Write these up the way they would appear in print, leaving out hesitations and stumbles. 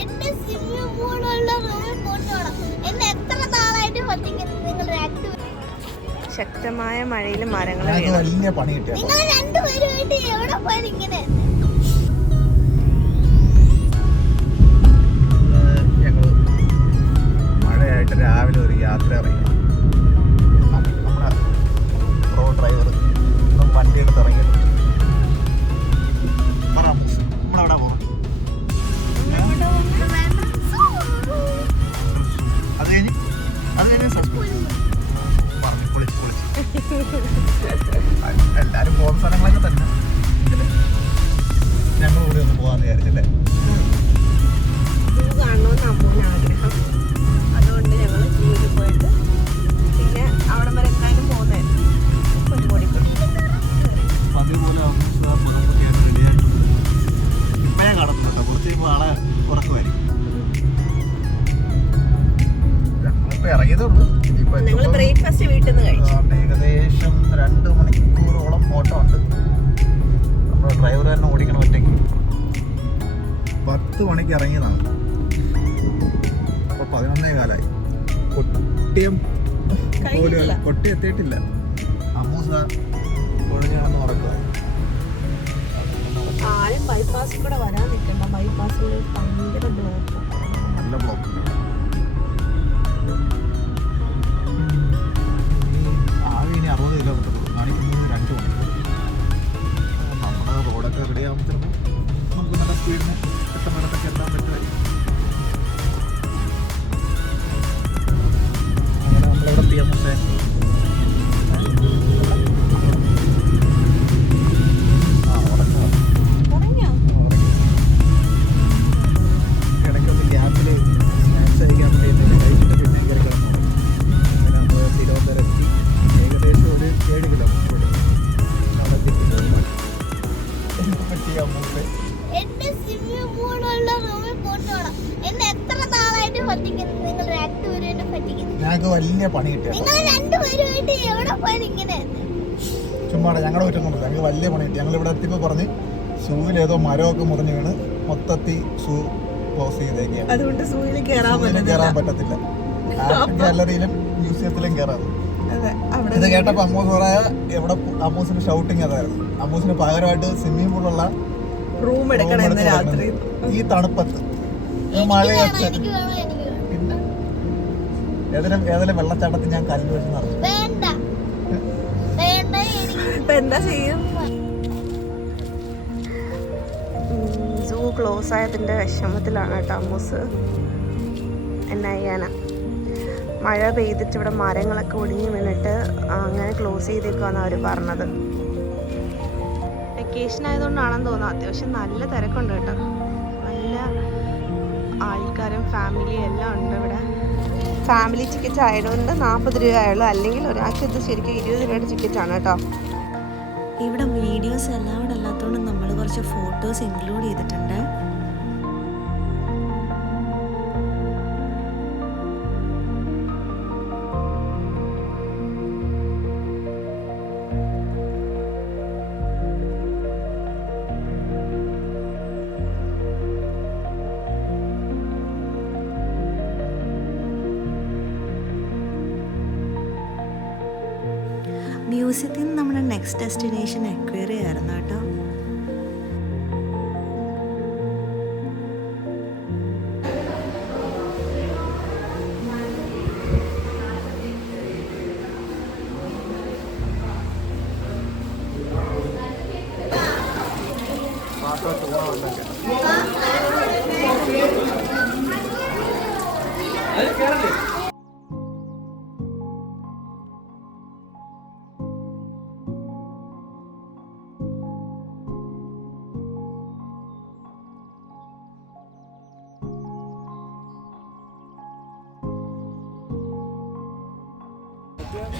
എന്റെ സ്വിമ്മിംഗ് പൂളുള്ള റൂമിൽ പോകണം. എന്നെ എത്ര നാളായിട്ട് പറ്റിക്കുന്നത് നിങ്ങളുടെ ശക്തമായ മഴയിൽ മരങ്ങൾ വലിയ പണി കിട്ടിയ നിങ്ങൾ രണ്ടുപേരുമായിട്ട് എവിടെ പോയാലും ഇങ്ങനെ ഞങ്ങള് മഴയായിട്ട് രാവിലെ ഒരു യാത്ര ഇറങ്ങി. നമ്മുടെ പ്രോ ഡ്രൈവർ വണ്ടി എടുത്ത് ഇറങ്ങിയിട്ട് നമ്മളവിടെ പോകാം. അത് കഴിഞ്ഞ് എല്ലാരും പോകുന്ന സ്ഥലങ്ങളൊക്കെ തന്നെ ഞങ്ങൾ കൂടി ഒന്ന് പോകാന്ന് വിചാരിച്ചല്ലേ. കാണണമെന്ന് അമ്മൂന് ആഗ്രഹം. അതുകൊണ്ട് ഞങ്ങൾ സൂവിൽ പോയിട്ട് പിന്നെ അവിടെ വരെ എന്തായാലും പോകുന്നായിരുന്നു. അതേപോലെ ഇപ്പഴേ കടന്നുണ്ടോ, കുറച്ച് ആളെ ഉറക്കുമായിരിക്കും. ഞങ്ങളിപ്പോ ഇറങ്ങിയതേ ഉള്ളൂ. ബ്രേക്ക്ഫാസ്റ്റ് വീട്ടിൽ നിന്ന് കഴിച്ചു. ഏകദേശം 2 മണിക്കൂറോളം ഓട്ടം ഉണ്ട്. നമ്മുടെ ഡ്രൈവർ തന്നെ ഓടിക്കണം ഒറ്റയ്ക്ക്. 10 മണിക്ക് ഇറങ്ങിയതാണ്. അപ്പോൾ 11 കാലായി. കൊട്ടി എത്തിയിട്ടില്ല. അമ്മൂസ ഒഴിഞ്ഞാണെന്ന് ഉറക്കുക. ആരും ബൈപ്പാസിൽ കൂടെ വരാൻ നിൽക്കണ്ട. ബൈപ്പാസിൽ ഭയങ്കര ബ്ലോക്ക്, നല്ല ബ്ലോക്ക്. ആകെ ഇനി 60 കിലോമീറ്റർ കാണിക്കുന്നത് 2 മണിക്കൂർ. നമ്മുടെ റോഡൊക്കെ റെഡി ആകുമ്പോൾ നമുക്ക് നല്ല സ്പീഡിന് കിട്ടുന്നിടത്തൊക്കെ എത്താൻ പറ്റുമായിരിക്കും. അങ്ങനെ നമ്മളെവിടെ എത്തിയാൽ പക്ഷേ ഇടയ്ക്കൊന്ന് ഗ്യാപ്പിൽ സ്നാക്സ് കഴിക്കാൻ വേണ്ടി കഴിച്ചിട്ട് പിന്നെ കയറി കിടന്നു. അങ്ങനെ നമ്മൾ തിരുവനന്തപുരം എത്തി. ഏകദേശം ഒരു 7 കിലോമീറ്റർ എന്റെ സ്വിമ്മിംഗ് പൂളുള്ള റൂമിൽ പോകണം. എന്നെ എത്ര നാളായിട്ട് പറ്റിക്കുന്നത് നിങ്ങൾ രണ്ടുപേരുമായിട്ട് പറ്റിക്കുന്നത്. ഞങ്ങൾക്ക് വലിയ പണി കിട്ടിയ നിങ്ങൾ രണ്ടുപേരുമായിട്ട് എവിടെ പോയാലും ഇങ്ങനെ ചുമ്മാടെ ഞങ്ങളുടെ കുറ്റം കൊണ്ടല്ല. ഞങ്ങൾക്ക് വലിയ പണി കിട്ടി. ഞങ്ങൾ ഇവിടെ എത്തിയപ്പോൾ പറഞ്ഞ് സൂവിൽ ഏതോ മരമൊക്കെ മുറിഞ്ഞ് വീണ് മൊത്തത്തിൽ സൂ ക്ലോസ് ചെയ്തേക്കാണ്. അതുകൊണ്ട് സൂവിൽ കയറാൻ പറ്റത്തില്ല. ഗാലറിയിലും മ്യൂസിയത്തിലും കയറാം. ഇത് കേട്ടപ്പോൾ അമ്മൂസ് പറയാ എവിടെ അമ്മൂസിന്റെ ഷൗട്ടിങ് അതായിരുന്നു. അമ്മൂസിന് പകരമായിട്ട് സ്വിമ്മിംഗ് പൂളുള്ള റൂം എടുക്കണം രാത്രി ഈ തണുപ്പത്ത് മഴയത്ത്. പിന്നെ ഏതെങ്കിലും വെള്ളച്ചാട്ടത്തിൽ ഞാൻ കല്ല് വെച്ച് നടത്തും. ഇപ്പൊ എന്താ ചെയ്യും? സൂ ക്ലോസ് ആയതിന്റെ വിഷമത്തിലാണ് കേട്ടോ അമ്മൂസ്. എന്നാ ചെയ്യാനാ, മഴ പെയ്തിട്ട് ഇവിടെ മരങ്ങളൊക്കെ ഒടിഞ്ഞു വീണിട്ട് അങ്ങനെ ക്ലോസ് ചെയ്തേക്കാന്ന് അവർ പറഞ്ഞത്. വെക്കേഷൻ ആയതുകൊണ്ടാണെന്ന് തോന്നുന്നു. അത്യാവശ്യം നല്ല തിരക്കുണ്ട് കേട്ടോ. നല്ല ആൾക്കാരും ഫാമിലിയും എല്ലാം ഉണ്ട് ഇവിടെ. ഫാമിലി ടിക്കറ്റ് ആയതുകൊണ്ട് 40 രൂപയുള്ളൂ. അല്ലെങ്കിൽ ഒരാൾക്ക് ഇത് ശരിക്കും 20 രൂപയുടെ ടിക്കറ്റാണ് കേട്ടോ. ഇവിടെ വീഡിയോസ് അലൗഡ് അല്ലാത്തതുകൊണ്ട് നമ്മൾ കുറച്ച് ഫോട്ടോസ് ഇൻക്ലൂഡ് ചെയ്തിട്ടുണ്ട്. മ്യൂസിയത്തിൽ നിന്ന് നമ്മുടെ നെക്സ്റ്റ് ഡെസ്റ്റിനേഷൻ അക്വേറിയം ആയിരുന്നു കേട്ടോ.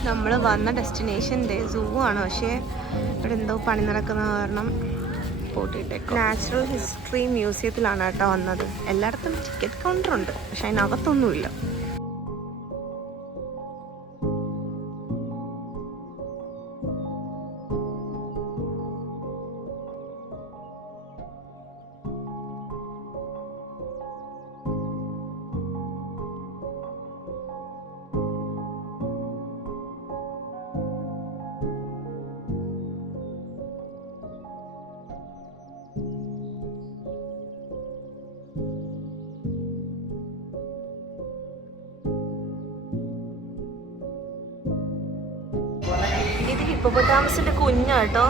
നമ്മൾ വന്ന ഡെസ്റ്റിനേഷൻ സൂ ആണ്. പക്ഷേ ഇവിടെ എന്തോ പണി നടക്കുന്ന കാരണം പൂട്ടിയിട്ടേക്കും. നാച്ചുറൽ ഹിസ്റ്ററി മ്യൂസിയത്തിലാണ് കേട്ടോ വന്നത്. എല്ലായിടത്തും ടിക്കറ്റ് കൗണ്ടറുണ്ട്, പക്ഷെ അതിനകത്തൊന്നുമില്ല. ഹിപ്പോപ്പൊട്ടാമസിന്റെ കുഞ്ഞാട്ടോ.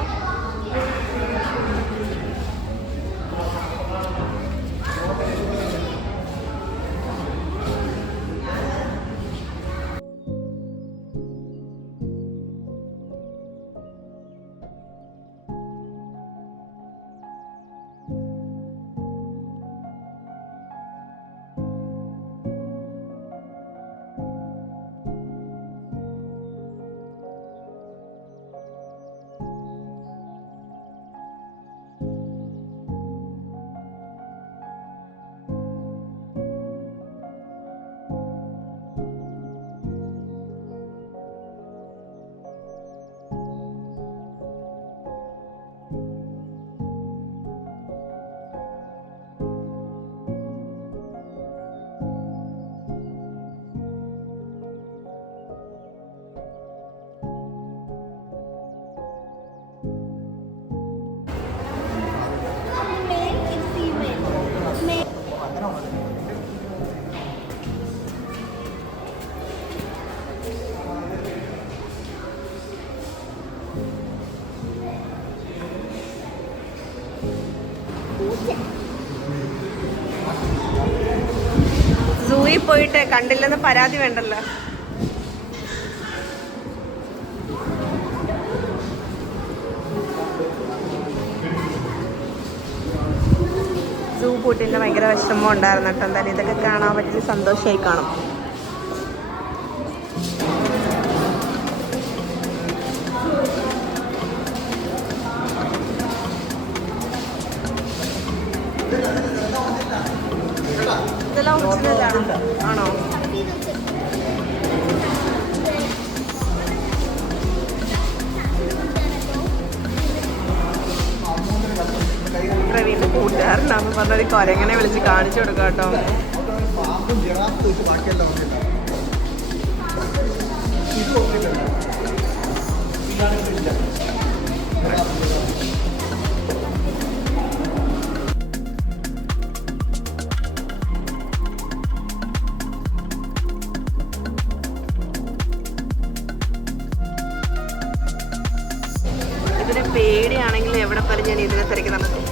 സൂയിൽ പോയിട്ട് കണ്ടില്ലെന്ന് പരാതി വേണ്ടല്ലോ. സൂ പൂട്ടിൻ്റെ ഭയങ്കര വിഷമം ഉണ്ടായിരുന്നു കേട്ടോ. എന്തായാലും ഇതൊക്കെ കാണാൻ പറ്റിയ സന്തോഷമായി കാണും. ഇതെല്ലാം ഒറിജിനലാണ് ആണോ? പ്രവീണിന്റെ കൂട്ടുകാരനാന്ന് പറഞ്ഞൊരു കൊരങ്ങനെ വിളിച്ച് കാണിച്ചു കൊടുക്കാം കേട്ടോ. ഇതിന് പേടിയാണെങ്കിൽ എവിടെ പറഞ്ഞ് ഞാൻ ഇതിനെ തിരക്കി നടക്കും.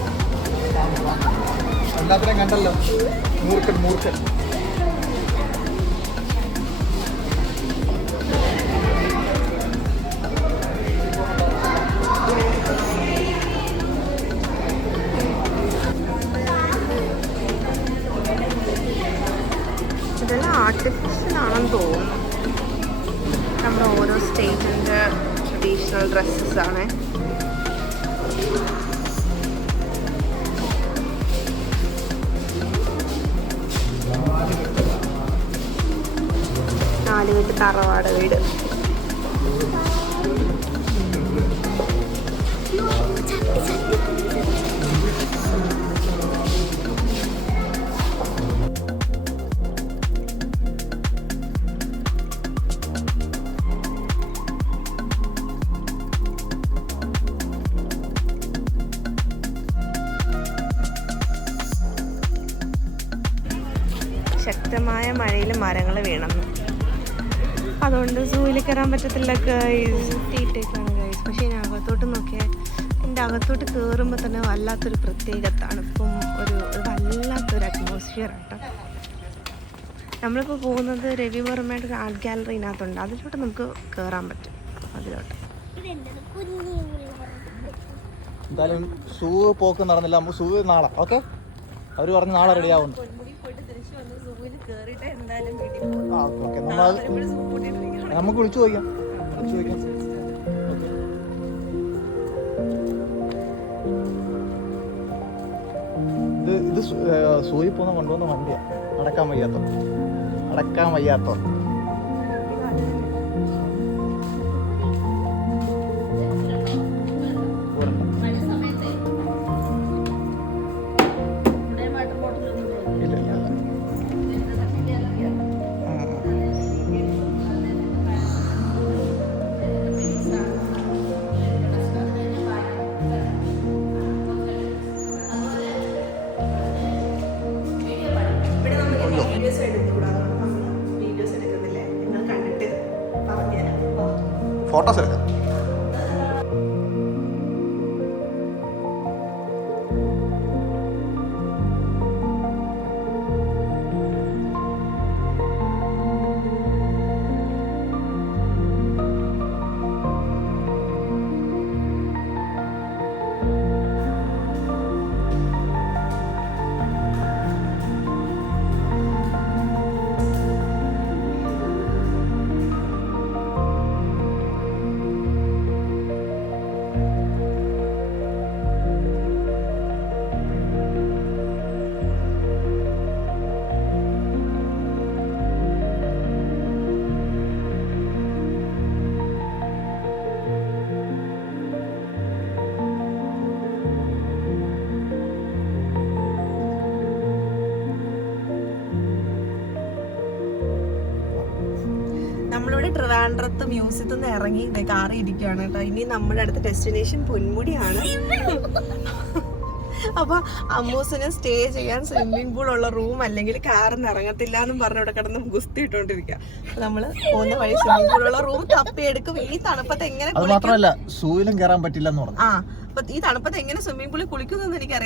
എല്ലാത്തിനും കണ്ടല്ലോ, മൂർഖൻ മൂർഖൻ. ഇതെല്ലാം ആർട്ടിഫിഷ്യലാണെന്ന് തോന്നുന്നു. നമ്മുടെ ഓരോ സ്റ്റേറ്റിൻ്റെ ട്രഡീഷണൽ ഡ്രസ്സസ് ആണ്. നാലുകെട്ട് തറവാട് വീട്. ശക്തമായ മഴയിൽ മരങ്ങൾ വീണെന്ന്, അതുകൊണ്ട് സൂവിൽ കയറാൻ പറ്റത്തില്ല ഗൈസ്. തീറ്റേക്കാണ് ഗൈസ്. പക്ഷേ ഇനി അകത്തോട്ട് നോക്കിയാൽ എൻ്റെ അകത്തോട്ട് കയറുമ്പോൾ തന്നെ വല്ലാത്തൊരു പ്രത്യേക തണുപ്പും ഒരു വല്ലാത്തൊരു അറ്റ്മോസ്ഫിയർ ആട്ടോ. നമ്മളിപ്പോൾ പോകുന്നത് രവിവർമ്മയുടെ ഒരു ആർട്ട് ഗാലറിനകത്തുണ്ട്. അതിലോട്ട് നമുക്ക് കയറാൻ പറ്റും. അതിലോട്ട് എന്തായാലും സൂ പോക്ക് നടന്നില്ല. നമുക്ക് സൂ നാളെ ഓക്കെ. അവർ പറഞ്ഞ് നാളെ റെഡി ആവുന്നു. നമുക്ക് വിളിച്ചു ചോദിക്കാം. ഇത് സൂയി പോകുന്ന കൊണ്ടുവന്ന വണ്ടിയാ. നടക്കാൻ വയ്യാത്തോ. ഫോട്ടോസ് എടുക്കാം. ട്രിവാൻഡ്രത്ത് മ്യൂസിയത്തിൽ നിന്ന് ഇറങ്ങി കാറി ഇരിക്കുകയാണ് കേട്ടോ. ഇനി നമ്മുടെ അടുത്ത ഡെസ്റ്റിനേഷൻ പൊന്മുടിയാണ്. അപ്പൊ അമ്മൂസിന് സ്റ്റേ ചെയ്യാൻ സ്വിമ്മിംഗ് പൂൾ ഉള്ള റൂം അല്ലെങ്കിൽ കാറിന് ഇറങ്ങത്തില്ല എന്നും പറഞ്ഞ് ഇവിടെ കിടന്ന് ഗുസ്തി ഇട്ടോണ്ടിരിക്കുക. അപ്പൊ നമ്മള് പോകുന്ന വഴി സ്വിമ്മിംഗ് പൂളുള്ള റൂം തപ്പിയെടുക്കും. ഈ തണുപ്പത്ത് എങ്ങനെ അത് മാത്രമല്ല സൂയിലും കയറാൻ പറ്റില്ല എന്ന് പറഞ്ഞു. അപ്പൊ ഈ തണുപ്പത്ത് എങ്ങനെ സ്വിമ്മിംഗ് പൂളിൽ കുളിക്കുന്നു എനിക്കറിയാം.